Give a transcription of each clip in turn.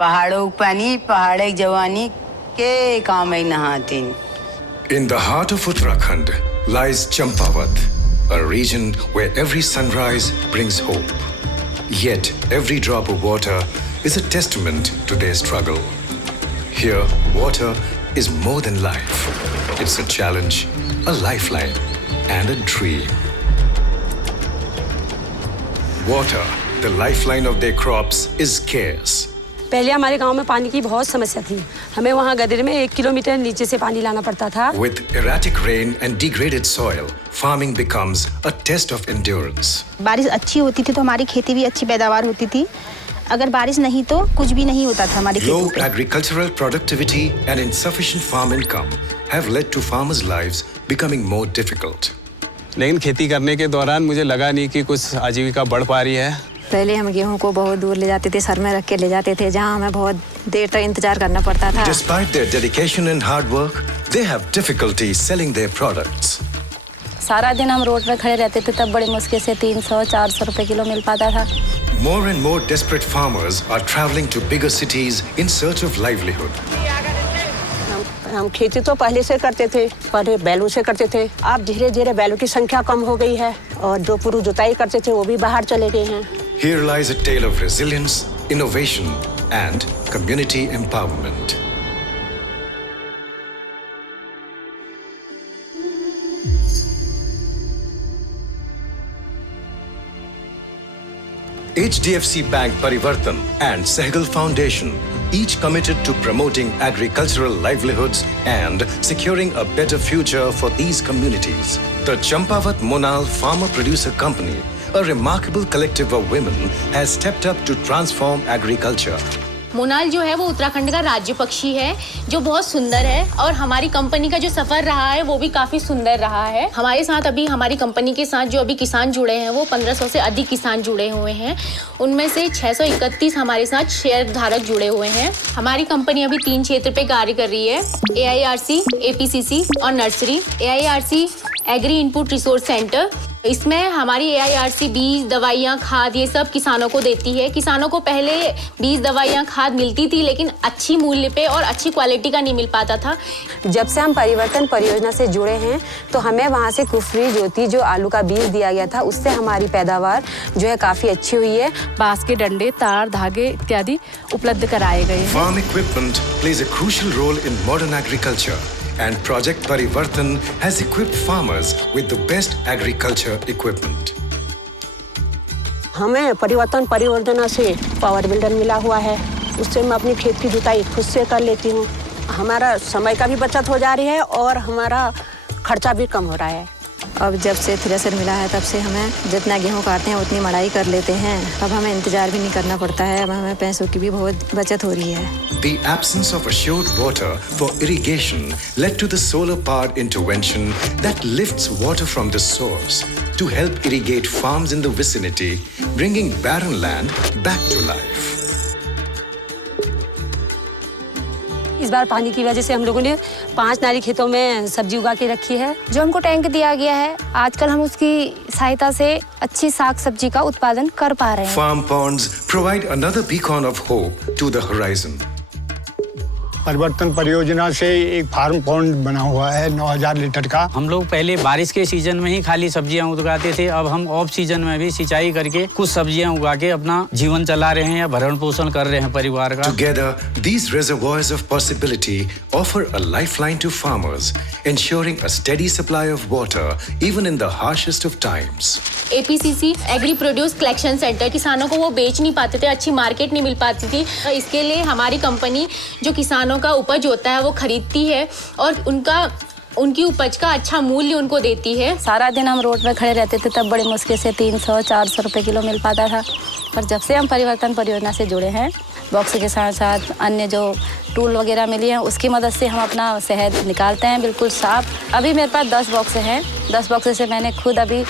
पहाड़ों पानी पहाड़े जवानी के काम में नहाती। In the heart of Uttarakhand lies Champavat, a region where every sunrise brings hope. Yet every drop of water is a testament to their struggle. Here, water is more than life. It's a challenge, a lifeline, and a dream. Water, the lifeline of their crops, is scarce. पहले हमारे गांव में पानी की बहुत समस्या थी। हमें वहाँ गदर में 1 किलोमीटर नीचे से पानी लाना पड़ता था। With erratic rain and degraded soil, farming becomes a test of endurance. बारिश अच्छी होती थी तो हमारी खेती भी अच्छी पैदावार होती थी। अगर बारिश नहीं तो कुछ भी नहीं होता था हमारी खेती। Low agricultural productivity and insufficient farm income have led to farmers' lives becoming more difficult. लेकिन खेती करने के दौरान मुझे लगा नहीं कि कुछ आजीविका बढ़ पा रही है। पहले हम गेहूं को बहुत दूर ले जाते थे, सर में रख के ले जाते थे, जहां हमें बहुत देर तक इंतजार करना पड़ता था। Despite their dedication and hard work, they have difficulty selling their products. सारा दिन हम रोड पे खड़े रहते थे, तब बड़ी मुश्किल से 300-400 रुपए किलो मिल पाता था। More and more desperate farmers are traveling to bigger cities in search of livelihood. हम खेती तो पहले से करते थे, पहले बैलों से करते थे। अब धीरे धीरे बैलों की संख्या कम हो गई है और जो पुरुष जुताई करते थे वो भी बाहर चले गए हैं। Here lies a tale of resilience, innovation, and community empowerment. HDFC Bank Parivartan and Sehgal Foundation, each committed to promoting agricultural livelihoods and securing a better future for these communities. The Champavat Monal Farmer Producer Company, a remarkable collective of women, has stepped up to transform agriculture. मोनाल जो है वो उत्तराखंड का राज्य पक्षी है जो बहुत सुंदर है और हमारी कंपनी का जो सफर रहा है वो भी काफी सुंदर रहा है। हमारे साथ अभी हमारी कंपनी के साथ जो अभी किसान जुड़े हैं वो 1500 से अधिक किसान जुड़े हुए हैं। उनमें से 631 हमारे साथ शेयर धारक जुड़े हुए हैं। हमारी कंपनी अभी 3 क्षेत्र पे कार्य कर रही है, AIRC, APCC और nursery. AIRC agri input resource centre, इसमें हमारी AIRC बीज, दवाइयाँ, खाद ये सब किसानों को देती है। किसानों को पहले बीज, दवाइयाँ, खाद मिलती थी लेकिन अच्छी मूल्य पे और अच्छी क्वालिटी का नहीं मिल पाता था। जब से हम परिवर्तन परियोजना से जुड़े हैं तो हमें वहाँ से कुफरी ज्योति जो आलू का बीज दिया गया था उससे हमारी पैदावार जो है काफी अच्छी हुई है। बांस के डंडे, तार, धागे इत्यादि उपलब्ध कराए गए हैं। Farm equipment plays a crucial role in modern agriculture. And Project Parivartan has equipped farmers with the best agriculture equipment. हमें परिवर्तन परियोजना से पावर बिल्डर मिला हुआ है, उससे मैं अपनी खेत की जुताई खुद से कर लेती हूँ। हमारा समय का भी बचत हो जा रही है और हमारा खर्चा भी कम हो रहा है। अब जब से थ्रेसर मिला है तब से हमें जितना गेहूं काटते हैं उतनी मड़ाई कर लेते हैं। अब हमें इंतजार भी नहीं करना पड़ता है, अब हमें पैसों की भी बहुत बचत हो रही है। The absence of assured water for irrigation led to the solar-powered intervention that lifts water from the source to help irrigate farms in the vicinity, bringing barren land back to life. इस बार पानी की वजह से हम लोगों ने 5 नाली खेतों में सब्जी उगा के रखी है। जो हमको टैंक दिया गया है, आजकल हम उसकी सहायता से अच्छी साग सब्जी का उत्पादन कर पा रहे हैं। Farm ponds provide another beacon of hope to the horizon. परिवर्तन परियोजना से एक फार्म पॉन्ड बना हुआ है 9000 लीटर का। हम लोग पहले बारिश के सीजन में ही खाली सब्जियां उगाते थे, अब हम ऑफ सीजन में भी सिंचाई करके कुछ सब्जियां उगा के अपना जीवन चला रहे हैं या भरण पोषण कर रहे हैं परिवार का। Together, these reservoirs of possibility offer a lifeline to farmers, ensuring a steady supply of water even in the harshest of times. APCC agri produce collection centre, किसानों को वो बेच नहीं पाते थे, अच्छी मार्केट नहीं मिल पाती थी। इसके लिए हमारी कंपनी जो किसानों का उपज होता है वो खरीदती है और उनकी उपज का अच्छा मूल्य उनको देती है। सारा दिन हम रोड पे खड़े रहते थे, तब बड़ी मुश्किल से 300-400 रुपए किलो मिल पाता था। पर जब से हम परिवर्तन परियोजना से जुड़े हैं, बॉक्स के साथ साथ अन्य जो टूल वगैरह मिली हैं उसकी मदद से हम अपना शहद निकालते हैं बिल्कुल साफ। अभी मेरे पास 10 बॉक्स हैं, 10 बॉक्स से मैंने खुद अभी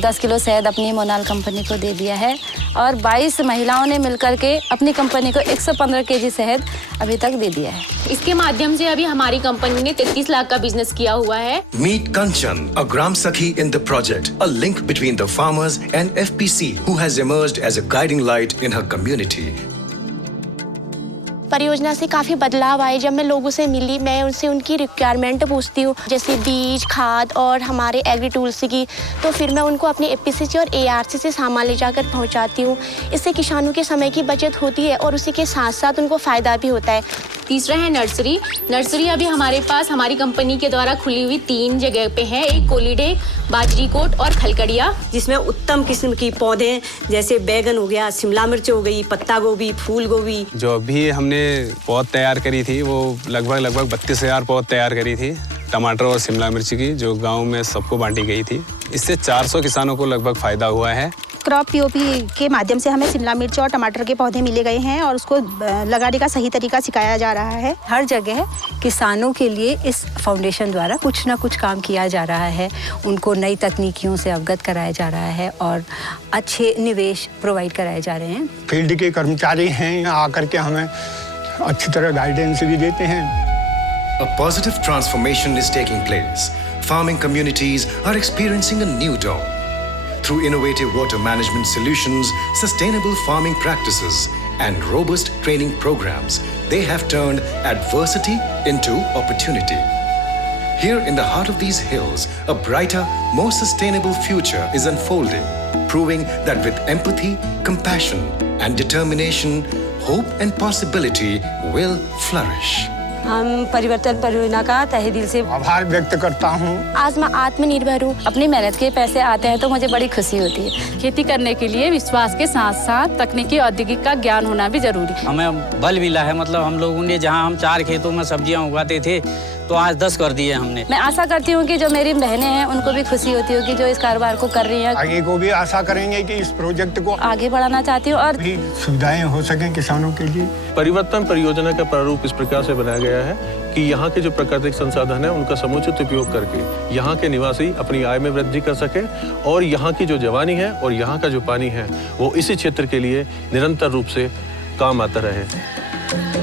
10 किलो शहद अपनी मोनाल कंपनी को दे दिया है और 22 महिलाओं ने मिलकर के अपनी कंपनी को 115 केजी शहद अभी तक दे दिया है। इसके माध्यम से अभी हमारी कंपनी ने 33 लाख का बिजनेस किया हुआ है। Meet Kanchan, a Gram Sakhi in the project, a link between the farmers and FPC, who has emerged as a guiding light in her community. परियोजना से काफ़ी बदलाव आए। जब मैं लोगों से मिली, मैं उनसे उनकी रिक्वायरमेंट पूछती हूँ, जैसे बीज, खाद और हमारे एग्री टूल्स की, तो फिर मैं उनको अपने एपीसीसी और एआरसी से सामान ले जाकर पहुँचाती हूँ। इससे किसानों के समय की बचत होती है और उसी के साथ साथ उनको फ़ायदा भी होता है। तीसरा है नर्सरी। नर्सरी अभी हमारे पास हमारी कंपनी के द्वारा खुली हुई 3 जगह पे है, एक कोलीडे, बाजरी कोट और खलकड़िया, जिसमें उत्तम किस्म की पौधे जैसे बैगन हो गया, शिमला मिर्च हो गई, पत्ता गोभी, फूल गोभी। जो अभी हमने पौध तैयार करी थी वो लगभग 32,000 पौध तैयार करी थी टमाटर और शिमला मिर्च की, जो गांव में सबको बांटी गई थी। इससे 400 किसानों को लगभग फायदा हुआ है। क्रॉप पीओपी के माध्यम से हमें शिमला मिर्च और टमाटर के पौधे मिले गए हैं और उसको लगाने का सही तरीका सिखाया जा रहा है। हर जगह किसानों के लिए इस फाउंडेशन द्वारा कुछ ना कुछ काम किया जा रहा है। उनको नई तकनीकियों से अवगत कराया जा रहा है और अच्छे निवेश प्रोवाइड कराए जा रहे हैं। फील्ड के कर्मचारी हैं, यहाँ आकर के हमें अच्छी तरह गाइडेंस भी देते हैं। A positive transformation is taking place. Farming communities are experiencing a new dawn. Through innovative water management solutions, sustainable farming practices, and robust training programs, they have turned adversity into opportunity. Here in the heart of these hills, a brighter, more sustainable future is unfolding, proving that with empathy, compassion, and determination, hope and possibility will flourish. हम परिवर्तन परियोजना का तहे दिल से आभार व्यक्त करता हूँ। आज मैं आत्मनिर्भर हूँ। अपनी मेहनत के पैसे आते हैं तो मुझे बड़ी खुशी होती है। खेती करने के लिए विश्वास के साथ साथ तकनीकी औद्योगिक का ज्ञान होना भी जरूरी है। हमें बल मिला है, मतलब हम लोगों ने जहां हम 4 खेतों में सब्जियां उगाते थे तो आज 10 कर दिए हमने। मैं आशा करती हूँ कि जो मेरी बहनें हैं उनको भी खुशी होती होगी जो इस कारोबार को कर रही हैं। आगे को भी आशा करेंगे कि इस प्रोजेक्ट को आगे बढ़ाना चाहती हूँ और भी सुविधाएं हो सकें किसानों के लिए। परिवर्तन परियोजना का प्रारूप इस प्रकार से बनाया गया है कि यहाँ के जो प्राकृतिक संसाधन है उनका समुचित उपयोग करके यहाँ के निवासी अपनी आय में वृद्धि कर सके और यहाँ की जो जवानी है और यहाँ का जो पानी है वो इसी क्षेत्र के लिए निरंतर रूप से काम आता रहे।